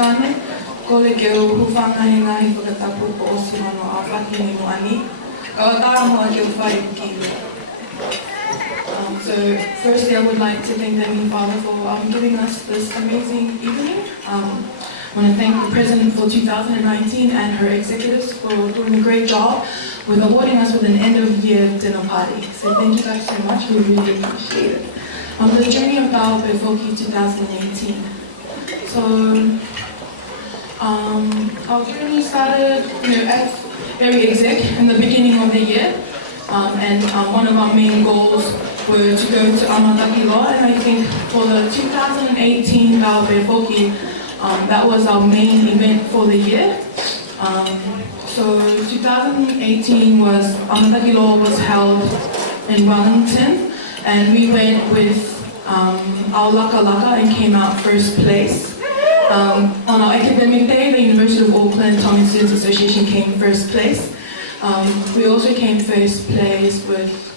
Tane, kole ke o hufanga he ngahi whakatapu po o simano a whaki ni moani. Kawa moa ke o whai kilo. So firstly, I would like to thank the Heavenly Father for giving us this amazing evening. I want to thank the President for 2019 and her executives for doing a great job with awarding us with an end-of-year dinner party. So thank you guys so much. We really appreciate it. The journey of Taua Befoki 2018. So our journey started, at very exec in the beginning of the year, and one of our main goals were to go to Amataki Law, and I think for the 2018 Taua Befoki, that was our main event for the year. So 2018 was Amataki Law was held in Wellington, and we went with our Laka and came out first place. On our academic day, the University of Auckland Tongan Students Association came first place. We also came first place with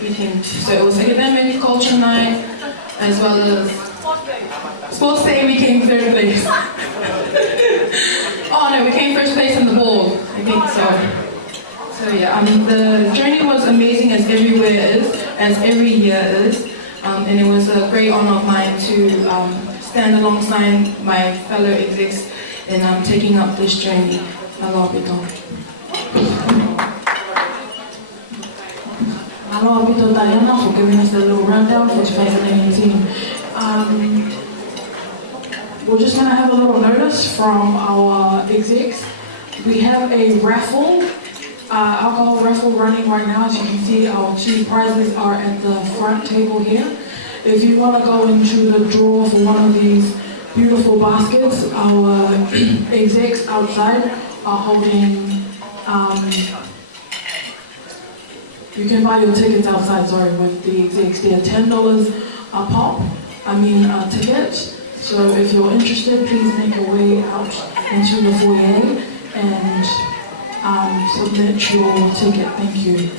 so it was academic, culture night, as well as sports day. We came third place. Oh no, we came first place in the ball, I think so. So yeah, the journey was amazing as every year is, and it was a great honor of mine to stand alongside my fellow execs in taking up this journey. Aloha pito. Aloha pito Diana for giving us the little rundown for 2018. We're just going to have a little notice from our execs. We have a raffle, alcohol raffle running right now. As you can see, our two prizes are at the front table here. If you want to go into the draw for one of these beautiful baskets, our execs outside are holding, you can buy your tickets outside, with the execs. They're $10 a ticket. So if you're interested, please make your way out into the foyer and submit your ticket. Thank you.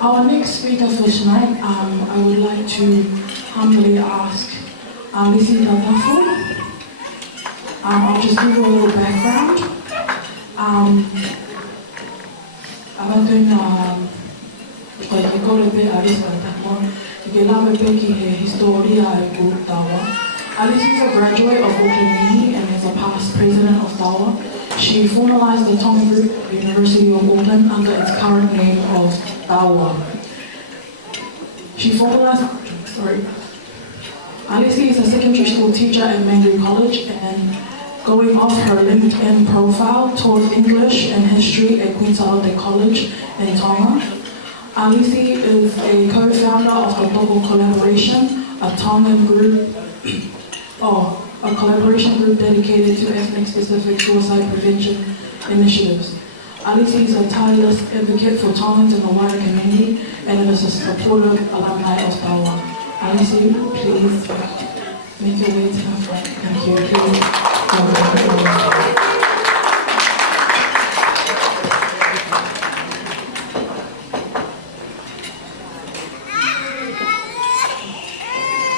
Our next speaker for tonight, I would like to humbly ask Alisi Tatafu. I'll just give you a little background. Alisi is a graduate of Auckland and is a past president of Taua. She formalized the Tongan group at the University of Auckland under its current name of Taua. Alisi is a secondary school teacher at Mangu College, and going off her LinkedIn profile, taught English and history at Queen Charlotte College in Tonga. Alisi is a co-founder of the Global Collaboration, a Tongan group, a collaboration group dedicated to ethnic-specific suicide prevention initiatives. Alisi is a tireless advocate for Tongans in the wider community, and is a supportive alumni of Taua. Alisi, please make your way to the front. Thank you.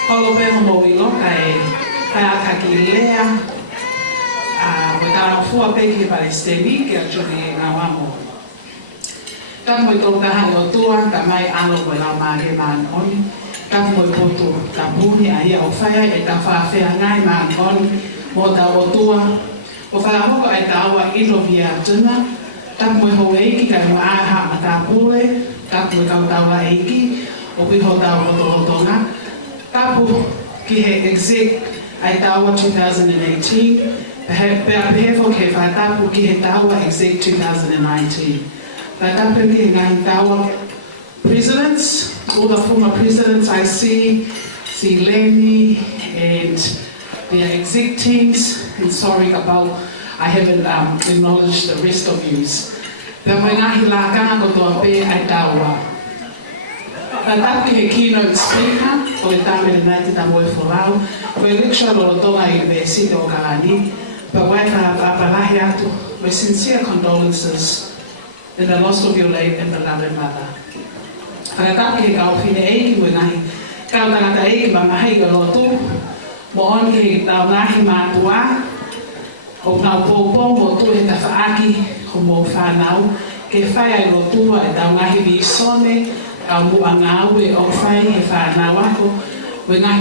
Holo peho mo wilo kai akakilea wetara fua peki para estemi ke achuri ngawamo. Kamo I tō taha o tua ka mai ano koe lau mahe maan oni. Kamo I poto ka puni a ia o whaia e ka whawhea ngai maan oni mo ta o tua. O whakahoko ai Taua ilo via tuna. Kamo I ho eiki kai mo aha ma ta pule. Kamo I kau Taua eiki o piho tau hotonga. Tapu ki he exec ai Taua 2018, pea pehefo ke whatapu ki he Taua exec 2019. Tapu ki he ngai Taua presidents, all the former presidents I see Lenny and their exec teams, and sorry about I haven't acknowledged the rest of yous. Pea mo ngahi la kanga ko toa pe ai Taua. Tapu he keynote speaker o le tāmere nai te tamoe whorau, ko e lecture o tonga I University o Kalani, but wai whapalahi atu, with sincere condolences in the loss of your late and beloved mother. Whakatapu he kau whine eiki mo ngahi, kau tangata eiki ma mahai o lotu, mo on ke tau ngahi mātua, o ngau pōpō mo tu e ta whaaki ho mo whanau, ke whai ai lo tua e tau ngahi vi sone, au mua ngau e o whai he whanau ako, we ngahi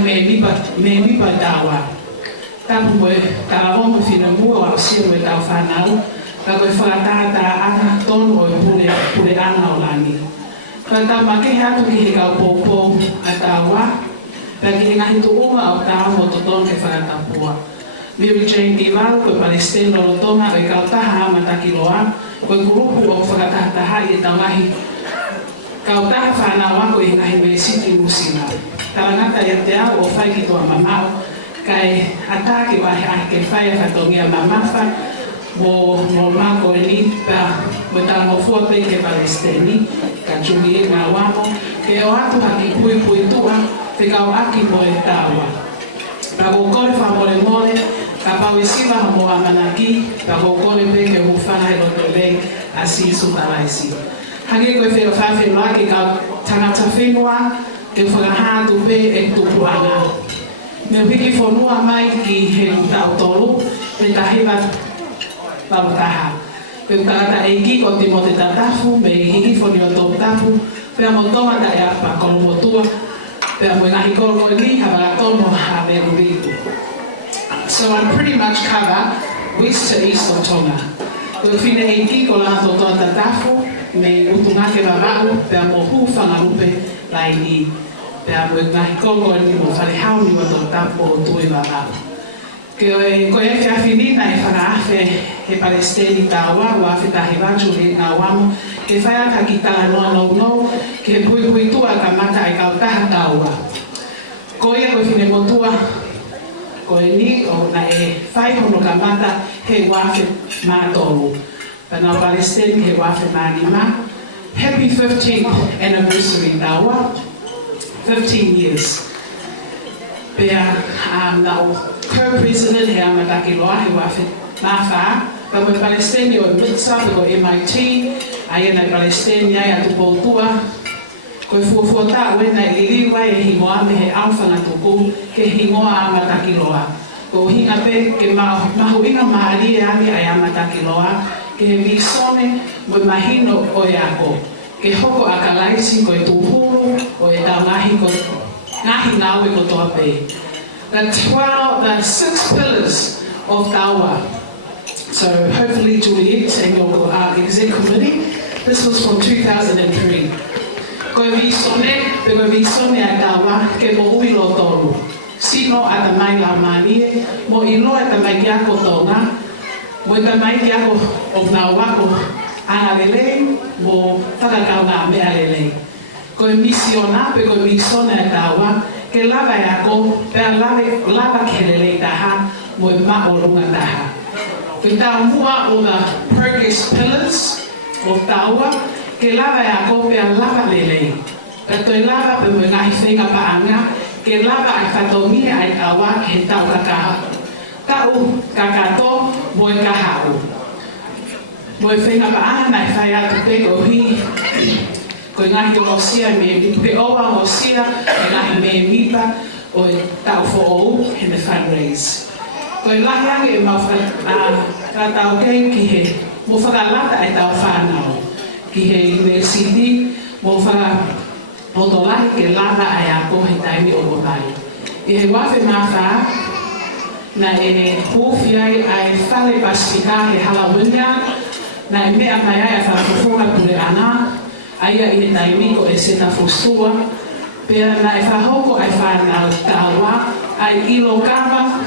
me nipa taua. Tapu mo e karahomo whina mua o sia mo e tau whanau, ka koe whakatata anga tono o e pule anga o lani. Ka tau make hatu ki he kau pōpō a taua, ka ki he ngahi tu uma o tau mo toton ke whakatapua. Mary Jane Diwal, koe Palestine o Tonga o e kau taha amataki loa, koe kurupu o whakatataha i tau ngahi. Kau taha whanau ako i ngahi me siti musina. Tarangata ia te au o whai ki toa mamau, kai atake wahe ahe ke whai a whatongia mamafa, mo mako e ni pa mo tau mo fuape ke Palestini, ka chungi e ngā wamo, ke o atu haki pui tua, te kau aki mo e taua. Pa kore whamore more, ka pau e siwa mo amanaki, pa kore pe ke hufana e roto lei a sisu paraisi. Hange koe whero whawhi loa ke kau tangata whenua, ke whakahātu pe e tupuanga. Me wiki whonua mai ki he tau tolu, me tahiwa pautaha. Pe tangata e ki o timo te tatafu, me hiki whoni o tō tafu, pea mo tōmata e apa kolomotua, pea mo ngahi kolo ni hawa tono ha me rubiku. So I'm pretty much cover west to east of Tonga. Koe whine e ki ko la tō tō tatafu, me utungake wawau, pea mo hūwhanga rupe lai ni. Pea mo ngahi kolo ni mo whare hauni wa tō tapo o tui wawau. Koe e whiawhinina e whakaafe he Palestini Taua, wa whitahi watu e ngā wamo, ke whaiaka ki tala noa nou, ke pui tua ka mata e kau taha Taua. Koe e koe whine motua, koe ni o na e whaihono ka mata he wafe mātolu. Pana o Palestini he wafe mānima. Happy 15th anniversary Taua, 15 years. Pea na o co-president he amataki loa he wafe mawha, ka mo Palestini o Mitsa, ko MIT, ai na Palestini ai atu pōtua, koe fuafuata wena I liwa e hingoa me he awhanga tuku ke hingoa amataki loa. Ko hinga pe ke mahuinga mahari e ami ai amataki loa, ke he visone mo mahino o e ako, ke hoko akalaisi ko e tuhuru o e tau ngahi ngawe ko toa pe. The 6 pillars of Taua. So hopefully Juliet and your exec committee, this was from 2003. Koe visone a Taua ke mo hui lo tolu. Sino a ta mai la manie, mo ilo a ta mai kiako tonga, mo ta mai kiako o ngā wako anga lelei, mo whakakau ngā mea lelei. Koe misiona pe koe visone a Taua, ke lava e ako, pea lava ke lelei taha, mo e maorunga taha. Ke tau mua o the progress pillars of Taua, ke lava e ako, pea lava lelei. Ka toi lava pe mo ngahi whenga paanga, ke lava ai whatongi ai Taua he tau kakaha. Tau kakato mo e kahau. Mo e whenga paanga nai whai atu pe o hi, ko ngahi o sia me pe oa o sia e ngahi me mipa o tau fo'ou he me fundraise. Ko lahi ange e mau whakatau kei ki he mo whakalata e tau whanau. Ki he university mo whakatolahi ke lava ai ako he taimi o kotai. I he wafe mawha na e huwhi ai whale pasifika he Halawina na e mea mai ai a whakafufunga pule ana. Aia I he taimi ko e sena fusua, pea na e whahoko ai whanau Taua, ai ilo kama,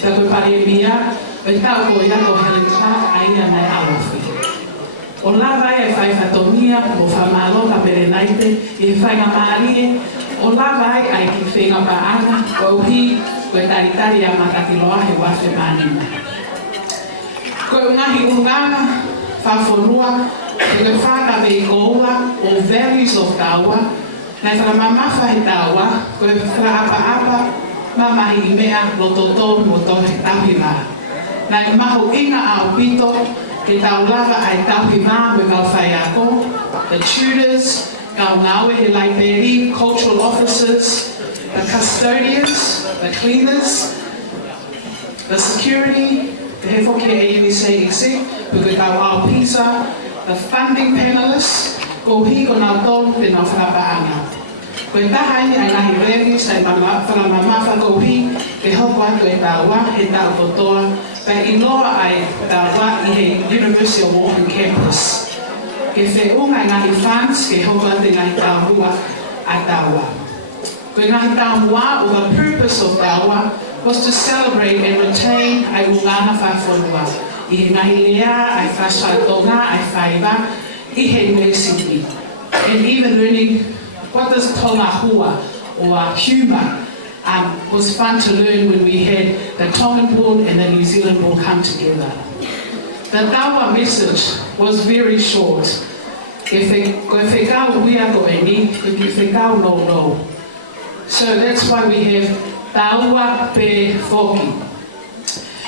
ka koe pare mia, e tau ko ia ko helita, aia mai alofi. O lava e whai whatomia, mo whamalo ka pere naite, e whainga maarie, o lava ai ki whenga paana, ko uhi, ko e taritari a matakiloa he wafe manima. Ko ngahi ungana, whawhonua, e koe whaka me koua o values of Taua, nai whakamamafa he Taua, koe whakaapa mamahi I mea lo toto mo tohe tauhi mā. Nai mahu inga au pito ke tau lava ai tauhi mā me kau whai ako, the tutors, kau ngawe he laiperi, cultural officers, the custodians, the cleaners, the security, the Hefoke AUSA exec, Pukekau Pisa, the funding panelists, ko hi ko nā tō te nā whakapaanga. Koe tahai ai ngahi rewi sai whakamamafa ko hi, ke hoko atu e Taua, he tau kotoa, pai inoa ai Taua i he University of Auckland campus. Ke whiunga ngahi funds, ke hoko atu ngahi Taua a Taua. Koe ngahi Taua, o the purpose of Taua was to celebrate and retain ai ungana whawhonua. I he ngahi lea, ai whaswaitonga, ai whaiva, I he Mexico. And even learning what does tonga hua or humour was fun to learn when we had the Tongan born and the New Zealand born come together. The Taua message was very short. Ko whekau wia ko eni, ko whekau no. So that's why we have Taua pe foki.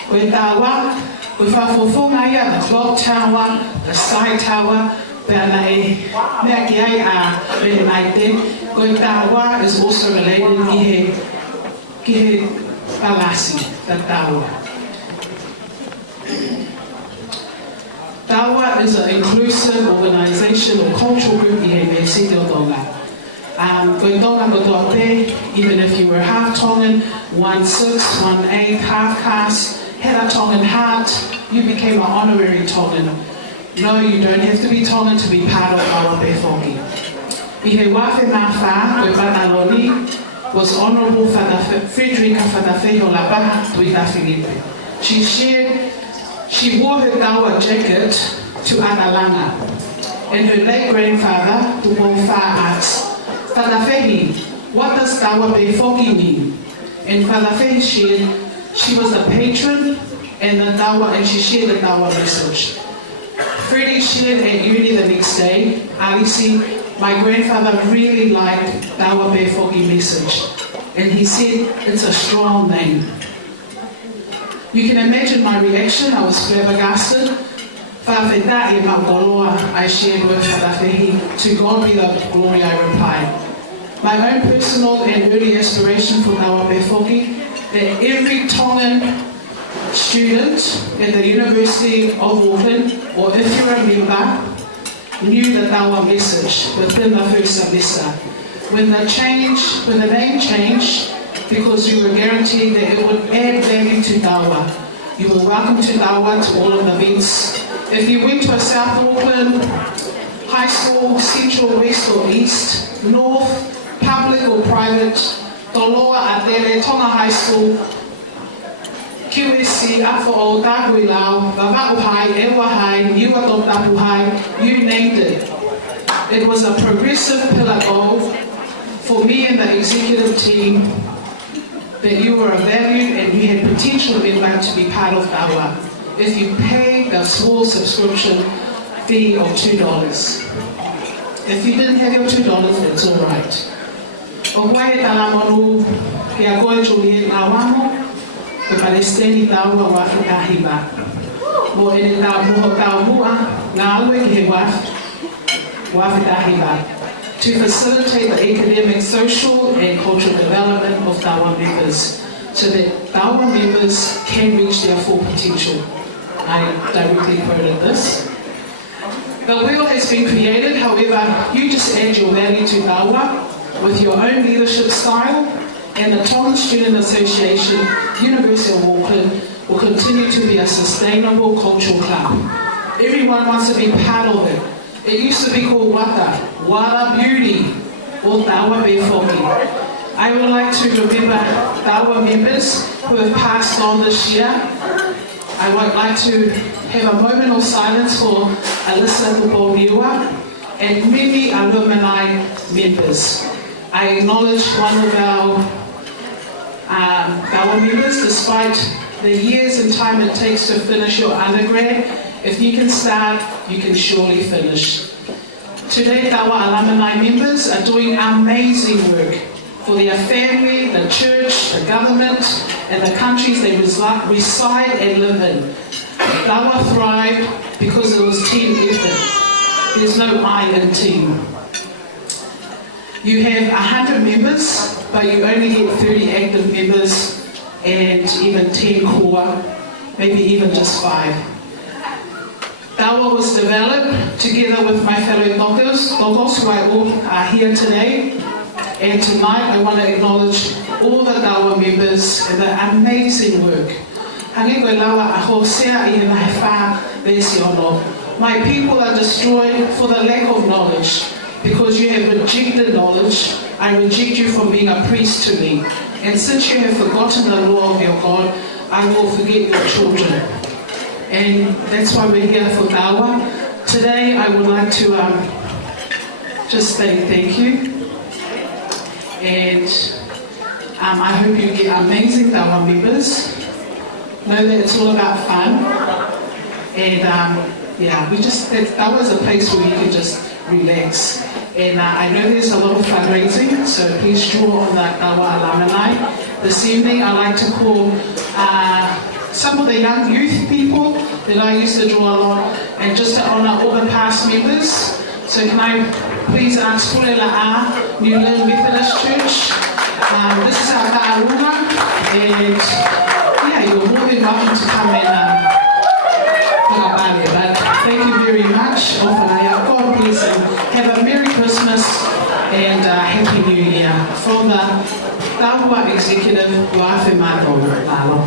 Ko Taua, ko whawhawhonga ia, the clock tower, the sky tower, Peana e mea ki ai a rere mai te, koe Taua is also related ki he palasi, the Taua. Taua is an inclusive organisation or cultural group I he me siti o Tonga. Koe Tonga ko toa te, even if you were half Tongan, 1/6, 1/8, half caste, had a Tongan heart, you became an honorary Tongan. No, you don't have to be Tongan to be part of our Pefoki. I he wafe mawha, koe Panaloni, was Honourable Frederica Whatawheo Lapaha Tuita Filipe. She wore her Taua jacket to Analanga, and her late grandfather, to Wawha, asked, Whatawhehi, what does Taua Pefoki mean? And Whatawhehi shared, she was the patron and the Taua, and she shared the Taua message. Freddie shared at uni the next day, Alisi, my grandfather really liked Taua Pefoki message, and he said it's a strong name. You can imagine my reaction, I was flabbergasted. Whawheta e mautoloa, I shared with Whatawhehi, to God be the glory, I replied. My own personal and early aspiration for Taua Pefoki, that every Tongan student at the University of Auckland, or if you're a member, knew the Taua message within the first semester. When the name changed, because you were guaranteed that it would add value to Taua. You were welcome to Taua to all of the events. If you went to a South Auckland high school, central, west or east, north, public or private, Toloa, Adele, Tonga High School, QSC, Afo o Tāhui Lau, Vava'u Hai, Ewa Hai, Niuato Tapu Hai, you named it. It was a progressive pillar goal for me and the executive team that you were a valued and you had potential member to be part of Taua if you paid a small subscription fee of $2. If you didn't have your $2, that's all right. O koe he talamonu ki a koe Juliet ngā wamo, ko Palestini Taua wa Whikahiba. Mo ene tā muho tau mua, ngā aue ki he wa Whikahiba. To facilitate the academic, social and cultural development of Taua members so that Taua members can reach their full potential. I directly quoted this. The wheel has been created, however, you just add your value to Taua with your own leadership style, and the Tongan Student Association, University of Auckland, will continue to be a sustainable cultural club. Everyone wants to be part of it. It used to be called Wata Beauty, or Taua Pefoki. I would like to remember Taua members who have passed on this year. I would like to have a moment of silence for Alyssa Kuponiua and many alumni members. I acknowledge one of our members, despite the years and time it takes to finish your undergrad. If you can start, you can surely finish. Today, Taua alumni members are doing amazing work for their family, the church, the government, and the countries they reside and live in. Taua thrived because it was team effort. There's no I in team. You have 100 members but you only get 30 active members and even 10 core, maybe even just 5. Taua was developed together with my fellow Tokos who I all are here today. And tonight I want to acknowledge all the Taua members and the amazing work. My people are destroyed for the lack of knowledge. Because you have rejected knowledge, I reject you from being a priest to me. And since you have forgotten the law of your God, I will forget your children. And that's why we're here for Taua. Today I would like to just say thank you. And I hope you get amazing Taua members. Know that it's all about fun. And Taua is a place where you can just relax. And I know there's a lot of fundraising, so please draw on the Taua alumni. This evening I'd like to call some of the young youth people that I used to draw a lot, and just to honour all the past members. So can I please ask Pulela A, New Little Methodist Church. This is our Taurunga, and you're more than welcome to come and but thank you very much. God bless and have a Merry Christmas and Happy New Year. From the Taua Executive, Wafe Mato Lalo.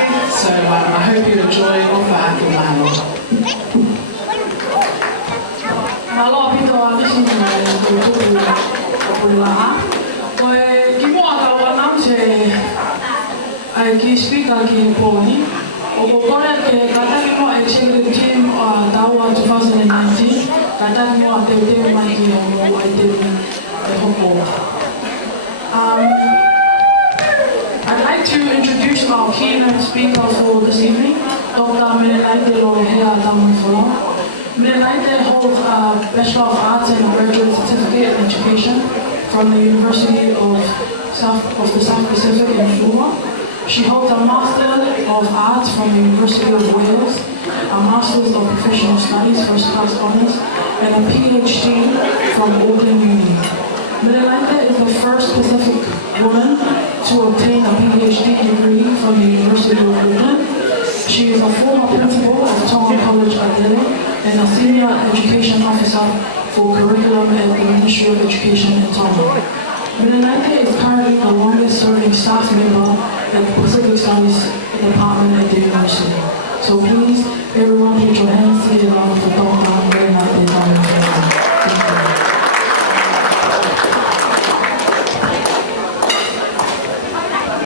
So I hope you enjoy Opa Aki Malo. Malo pito alisin ko la. Koe kimo ata wana se ai ki speaker ki poni. O kore ke kata kimo executive team Taua 2019. Kata kimo te te mai ki o ai te hoko. I'd like to introduce our keynote speaker for this evening, Dr. Menelaite Lohea Tamanfola. Menelaite holds a Bachelor of Arts and a Graduate Certificate in Education from the University of the South Pacific in Taua. She holds a Master of Arts from the University of Wales, a Master's of Professional Studies First Class Honours, and a PhD from Auckland Uni. Menelaite is the first Pacific woman to obtain a PhD degree from the University of Auckland. She is a former principal of Tongan College Adelaide and a senior education officer for curriculum at the Ministry of Education in Tonga. Menelaite is currently the longest serving staff member at the Pacific Studies Department at the university. So please, everyone put your hands together for Dr.